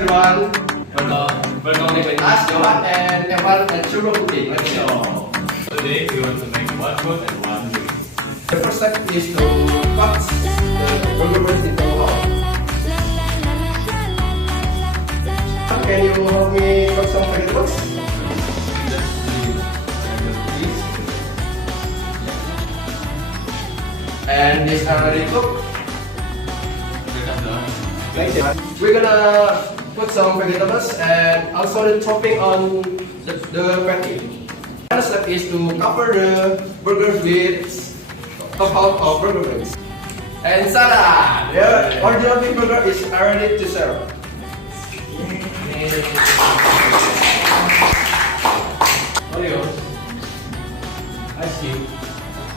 everyone. Welcome to Ask Johan and Evan and sugar pudding. Let's go. Today we want to make one food and one drink. The first step is to cut the burger buns into half. Can you help me cut some vegetables? And these are ready cooked. We're gonna put some vegetables and also the topping on the patty. The step is to cover the burgers with a half of burger buns. And salad! The original big burger is ready to serve. Oreo, ice cream,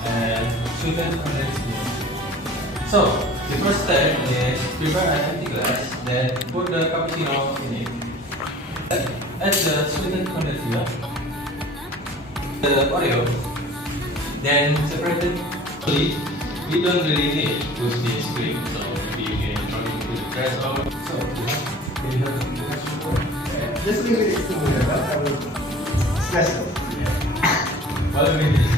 and sweetened condensed milk. So, the first step is prepare an empty glass, then put the cappuccino in it. Add the sweetened condensed milk, the Oreo, then separate it. We don't really need to this cream, so we can turn it to the trash or so. Just leave it to me, but I will smash it. What do we need?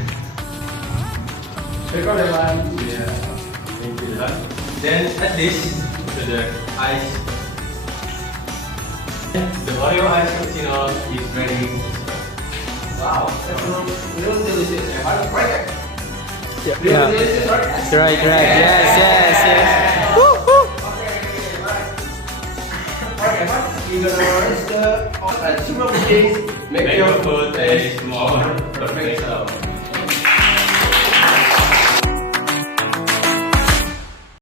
Record everyone. Then add this to the ice. The Oreo ice cappuccino is ready. Wow, that's real delicious. Right? Yeah. Delicious, right? Right. Yes. Woo. Okay, but you're gonna rinse the sugar pudding. Make your food taste more